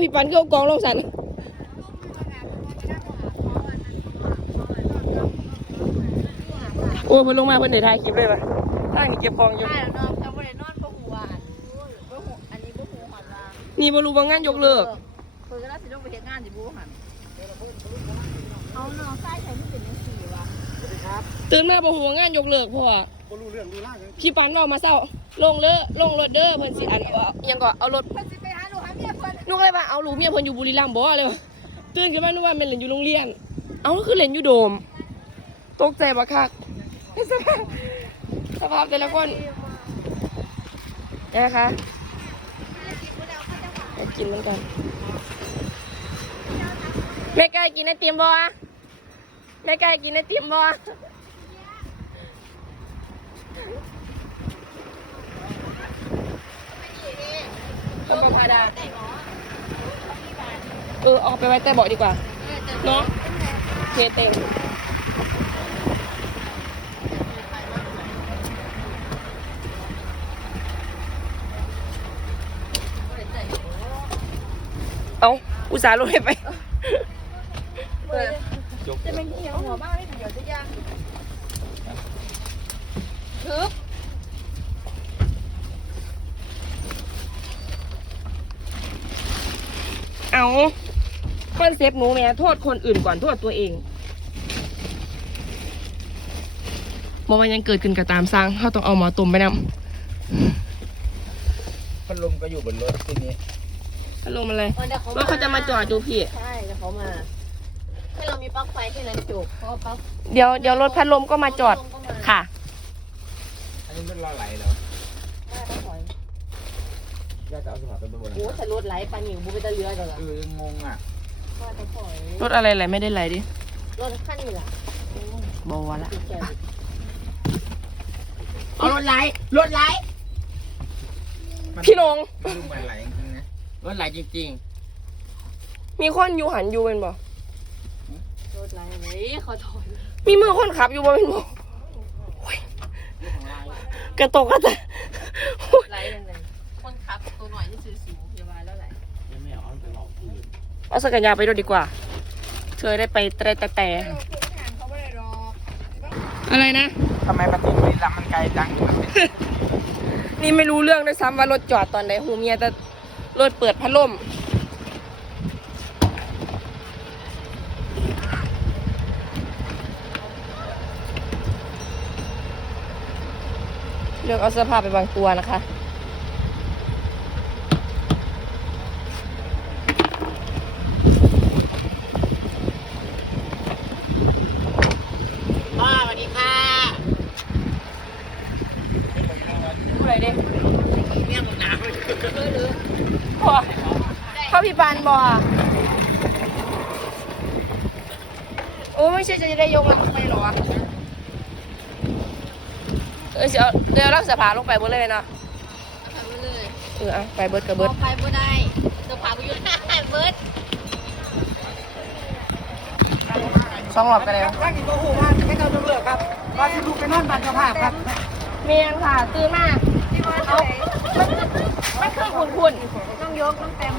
พี่ปันก็เอากองลงสันโอ้เพิ่นลงมาเพิ่นได้ถ่ายคลิปเลยป่ะทางนี้เก็บของอยู่ ใช่แล้วเนาะแต่บ่ได้นอนบ่หัวอันบ่หัวอันนี้บ่หัวหอดว่านี่บ่รู้ว่างานยกเลิกเพิ่นก็น่าสิลงไปเฮ็ดงานสิบ่หันเอาเนาะใช่ใช่ที่เป็นจังซี่ว่ะตื่นมาบ่ฮู้ว่างานยกเลิกเพราะว่าบ่รู้เรื่องรู้ล่างเลยพี่ปันเว้ามาเช้าลงเด้อลงรถเด้อเพิ่นสิอันเอายังก็เอารถ เพิ่นสิไป หาลูกหาเมียเพิ่นนุกเลยว่าเอาลูกเมียเพิ่นอยู่บุรีรัมย์บ่เลยวะตื่นขึ้นมานึกว่าแม่นเล่นอยู่โรงเรียน เอาคือเล่นอยู่โดม ตกใจบักคักสภาพสภาพแต่ละคนนะคะไปกินเหมือนกันแม่ไก่กินไอติมบ่อแม่ไก่กินไอติมบ่ อะทำประพาดาเออเอาไปไว้ใต้เบาะดีกว่าเนาะเคเต็งเอาอุตส่าห์ลงให้ไปเออจะเป็นเหี่ยวหัวบ้าได้เดี๋ยวจะย่างทึบ เอาคอนเซปต์หนูแม่โทษคนอื่นก่อนโทษตัวเองบอกว่ายังเกิดขึ้นกับตามสร้างเขาต้องเอาหมอตุ่มไปนพัดลมก็อยู่บนรถทีนี้ำพัดลมอะไรเออเดี๋ยวเขาว่าเขาจะมาจอดดูพี่ ใช่เดี๋ยวเขามาให้เรามีปลั๊กไฟแค่นั้นจบเพราะว่าปลั๊กเดี๋ยวเดี๋ยวรถพัดลมก็มาจอดค่ะ อันนี้มันรอไหลเหรอได้ปลั๊กไฟ ย่าจะเอาสมัครไปบนโอ้แต่รถไหลปานหนิวบุกไปตะเรือจังเหรอเอองงอะว่าปลั๊กไฟรถอะไรไหลไม่ได้ไหลดิรถขั้นนี่แหละบอละติดแกเอารถไหลรถไหลพี่ลงมันดูเหมือนไหลจริงๆนะรถไหลจริงมีคนอยู่หันอยู่เป็นบ่รถไหลไหนเขาถอยมีมือคนขับอยู่บ่เป็นบ่โอ้ยกระตกกระตะ ไหลยังไงคนขับตัวหน่อยที่สูงสูงเยาวาแล้วไหล เอาสกัญญาไปด้วยดีกว่า เธอได้ไปแต่แต่แต่อะไรนะๆทำไมประตูบุรีรัมย์มันไกลจังมันเป็นนี่ไม่รู้เรื่องด้วยซ้ำว่ารถจอดตอนไหนหูเมียแต่รถเปิดพัดลมเลือกเอาเสื้อผ้าไปบางตัวนะคะ ป้าสวัสดีค่ะ ผู้ใดเด้ เนี่ยมึงหนาว พ่อพ่อพี่ปานบอะโอ้ไม่ใช่จะได้ยกมันลงไปเหรอวะเออเดี๋ยวเดี๋ยวรักษาผาลงไปบนเลยนะทำไปเลยเออเอาไปเบิดกับพเบิอดไปบ่ได้ตัวพาไปอยู่หน้าเบิร์ดสองรอบกันเลยร่างอีกโอ้โหว่าไม่ต้องเลือกครับว่าจะลูกไปนอนบ้านเจ้าภาพครับเมียนค่ะตื่นมาเอามันคือคุณคุณน้อง ยกน้องเต็ม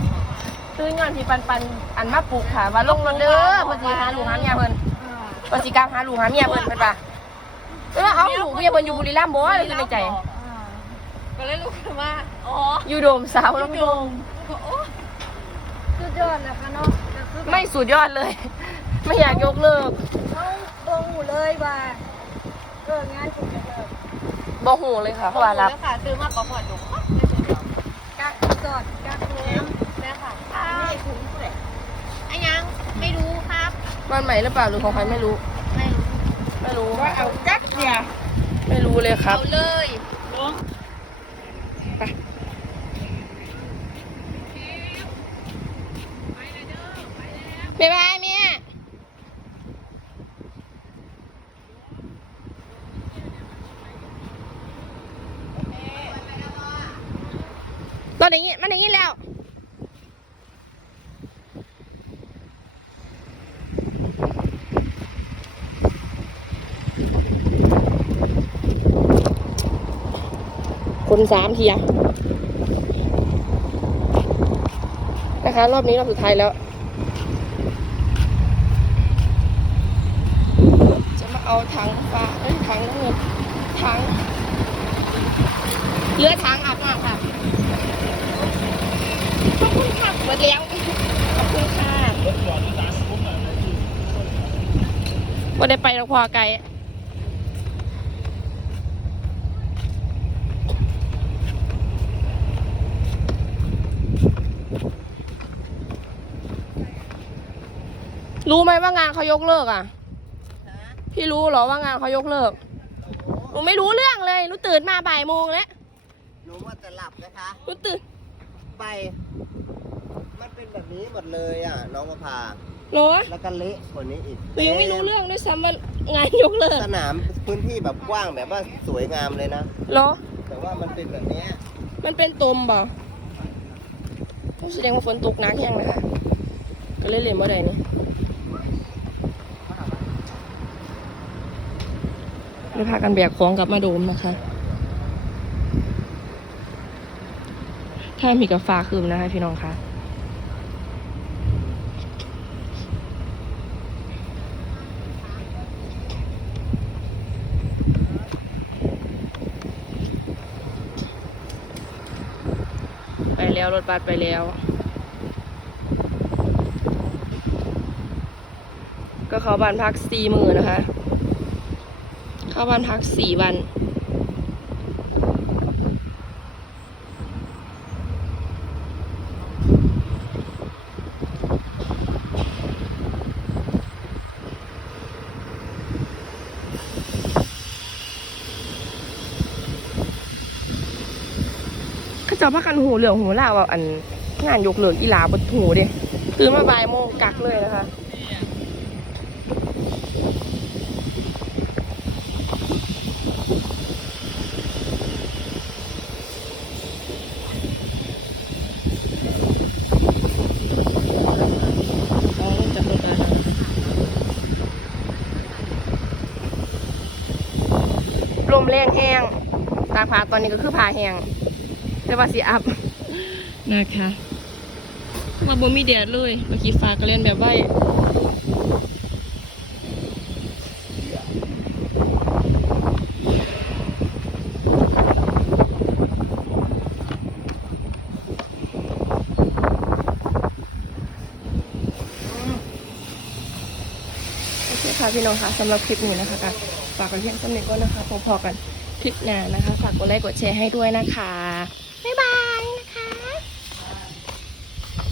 ตื่นงานที่ปันปันอันมาปลูกค่ะว่าลงรถเด้อเพิ่นสิหาลูกหาเมียเพิ่นเพิ่นสิกลับหาลูกหาเมียเพิ่นเพิ่นว่าเออเอาลูกเมียเพิ่นอยู่บุรีรัมย์บ่เลยคือในใจ ก็เลยรู้ขึ้นว่าอ๋ออยู่โดมสาวน้องโดมสุดยอดนะคะเนาะไม่สุดยอดเลย ไม่อยากยกเลิกเขาตรงหูเลยว่าเลิกงานถูกจะเลิกบ่หูเลยค่ะเพราะว่ารับค่ะซื้อมาก่อนหมดดูกักจอดกักเลี้ยงแม่ค่ะอันนี้ถุงเท่าไหร่ อันยังไม่รู้ครับ บ้านใหม่หรือเปล่าหรือของใครไม่รู้ ไม่รู้ไม่รู้ว่าเอาจักเนี่ยไม่รู้เลยครับเอาเลยบ๊ายบายแม่ตอนนี้มันอย่างนี้แล้ว นสามเทียนะคะ รอบนี้รอบสุดท้ายแล้ว จะมาเอาถังฟ้าเอ้ยถังน้ำเงินถังเรือถังอาบน้ำค่ะขอบคุณค่ะหมดแล้วขอบคุณค่ะว่าได้ไปแล้วพอไกล รู้ไหมว่างานเขายกเลิกอะ พี่รู้เหรอว่างานเขายกเลิก หนูไม่รู้เรื่องเลย หนูตื่นมาบ่ายโมงแล้ว หนูว่าจะหลับนะคะ หนูตื่น ไป มันเป็นแบบนี้หมดเลยอะ น้องมะพร้าวเหรอแล้วก็เละกว่านี้อีกหนูยังไม่รู้เรื่องด้วยซ้ำว่างานยกเลิก สนามพื้นที่แบบกว้างแบบว่าสวยงามเลยนะเหรอ แต่ว่ามันเป็นแบบเนี้ยมันเป็นตมบ่แสดงว่าฝนตกหนักแห้งนะคะก็เลยเล่นบ่ได้นี่ เลยพากันแบกของกลับมาโดมนะคะถ้ามีกับฟ้าคืมนะคะพี่น้องคะไปแล้วรถบัสไปแล้วก็เขาบานพักสี่มือนะคะ เข้าบ้านพักสี่วัน เขาจะพักกันหูเหลืองหูล่าวว่าอันงานยกเหลิกอีหลาบดหูเด้ตื่นมาบ่ายโมงกักเลยนะคะ อ๋อลงจากรถได้แล้วนะคะล มแรงแห้ง ตากผ้าตอนนี้ก็คือผ้าแห้งแต่ว่าสีอัพนะคะมาบ่มีแดดเลยเมื่อกี้ฟ้าก็เล่นแบบไว้โอเคค่ะพี่น้องคะสำหรับคลิปนี้นะคะก็ ฝากกันเพียงเท่านี้ก็นะคะพอๆกันคลิปหน้านะคะ ฝากกดไลค์กดแชร์ให้ด้วยนะคะ บ๊ายบาย